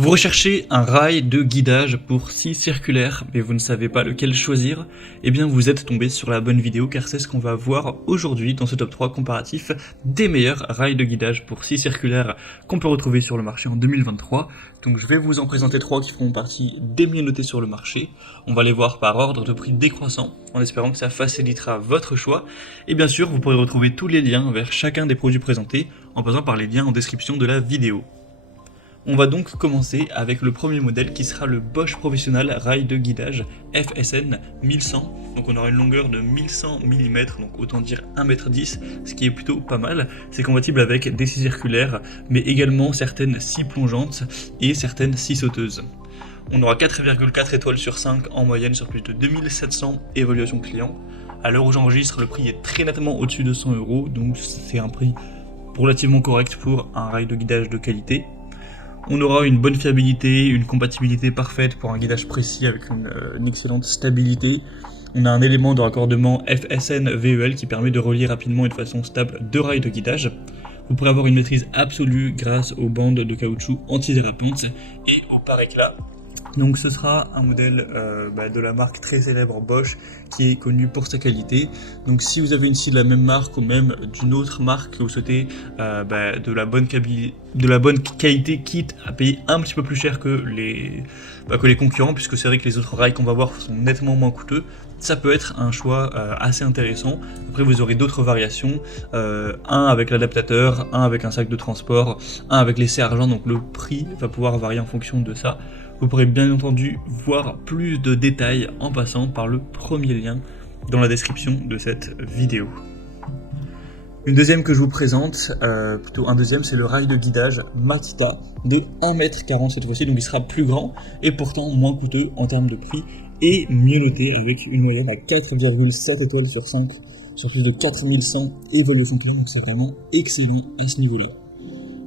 Vous recherchez un rail de guidage pour scie circulaire, mais vous ne savez pas lequel choisir? Eh bien vous êtes tombé sur la bonne vidéo car c'est ce qu'on va voir aujourd'hui dans ce top 3 comparatif des meilleurs rails de guidage pour scie circulaire qu'on peut retrouver sur le marché en 2023. Donc je vais vous en présenter 3 qui feront partie des mieux notés sur le marché. On va les voir par ordre de prix décroissant, en espérant que ça facilitera votre choix. Et bien sûr, vous pourrez retrouver tous les liens vers chacun des produits présentés en passant par les liens en description de la vidéo. On va donc commencer avec le premier modèle qui sera le Bosch Professional Rail de Guidage FSN 1100. Donc on aura une longueur de 1100 mm, donc autant dire 1,10 m, ce qui est plutôt pas mal. C'est compatible avec des scies circulaires, mais également certaines scies plongeantes et certaines scies sauteuses. On aura 4,4 étoiles sur 5 en moyenne sur plus de 2700 évaluations clients. À l'heure où j'enregistre, le prix est très nettement au-dessus de 100 €, donc c'est un prix relativement correct pour un rail de guidage de qualité. On aura une bonne fiabilité, une compatibilité parfaite pour un guidage précis avec une excellente stabilité. On a un élément de raccordement FSN VEL qui permet de relier rapidement et de façon stable deux rails de guidage. Vous pourrez avoir une maîtrise absolue grâce aux bandes de caoutchouc antidérapantes et au pare-éclat. Donc ce sera un modèle de la marque très célèbre Bosch qui est connue pour sa qualité. Donc si vous avez une scie de la même marque ou même d'une autre marque que vous souhaitez de la bonne qualité, quitte à payer un petit peu plus cher que les concurrents, puisque c'est vrai que les autres rails qu'on va voir sont nettement moins coûteux, ça peut être un choix assez intéressant. Après vous aurez d'autres variations, un avec l'adaptateur, un avec un sac de transport, un avec les serre-joints, donc le prix va pouvoir varier en fonction de ça. Vous pourrez bien entendu voir plus de détails en passant par le premier lien dans la description de cette vidéo. Une deuxième que je vous présente, c'est le rail de guidage Makita de 1,40 m cette fois-ci, donc il sera plus grand et pourtant moins coûteux en termes de prix et mieux noté avec une moyenne à 4,7 étoiles sur 5 sur plus de 4100 évaluations clients, donc c'est vraiment excellent à ce niveau-là.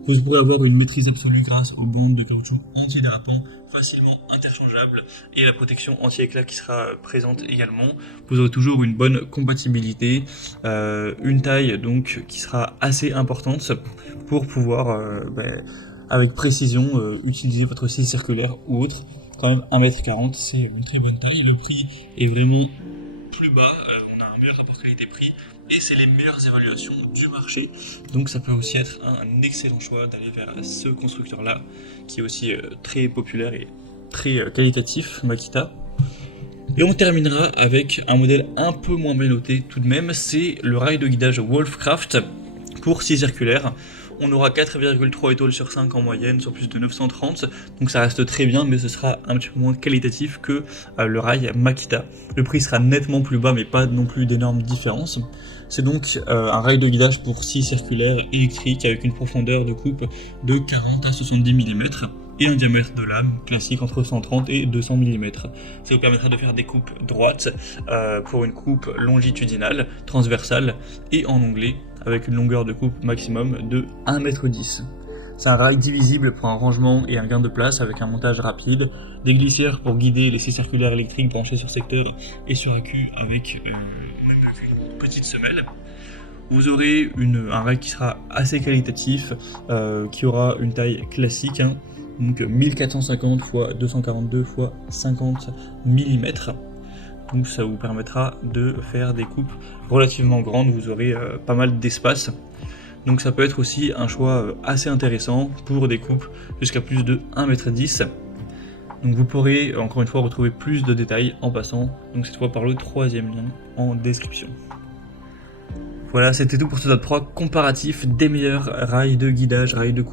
Vous pourrez avoir une maîtrise absolue grâce aux bandes de caoutchouc antidérapant facilement interchangeables et la protection anti-éclat qui sera présente également. Vous aurez toujours une bonne compatibilité, une taille donc qui sera assez importante pour pouvoir avec précision utiliser votre scie circulaire ou autre. Quand même 1,40 m, c'est une très bonne taille. Le prix est vraiment plus bas, on a un meilleur rapport qualité-prix et c'est les meilleures évaluations du marché, donc ça peut aussi être un excellent choix d'aller vers ce constructeur là qui est aussi très populaire et très qualitatif, Makita. Et on terminera avec un modèle un peu moins bien noté tout de même, c'est le rail de guidage Wolfcraft pour scie circulaire. On aura 4,3 étoiles sur 5 en moyenne sur plus de 930, donc ça reste très bien, mais ce sera un petit peu moins qualitatif que le rail Makita. Le prix sera nettement plus bas, mais pas non plus d'énormes différences. C'est donc un rail de guidage pour scie circulaire électrique avec une profondeur de coupe de 40 à 70 mm et un diamètre de lame classique entre 130 et 200 mm. Ça vous permettra de faire des coupes droites pour une coupe longitudinale, transversale et en onglet avec une longueur de coupe maximum de 1,10 m. C'est un rail divisible pour un rangement et un gain de place avec un montage rapide, des glissières pour guider les scies circulaires électriques branchées sur secteur et sur accu avec une petite semelle. Vous aurez un rail qui sera assez qualitatif, qui aura une taille classique, donc 1450 x 242 x 50 mm. Donc ça vous permettra de faire des coupes relativement grandes, vous aurez pas mal d'espace. Donc ça peut être aussi un choix assez intéressant pour des coupes jusqu'à plus de 1,10 m. Donc vous pourrez encore une fois retrouver plus de détails en passant, donc cette fois par le troisième lien en description. Voilà, c'était tout pour ce top 3 comparatif des meilleurs rails de guidage, rails de coupe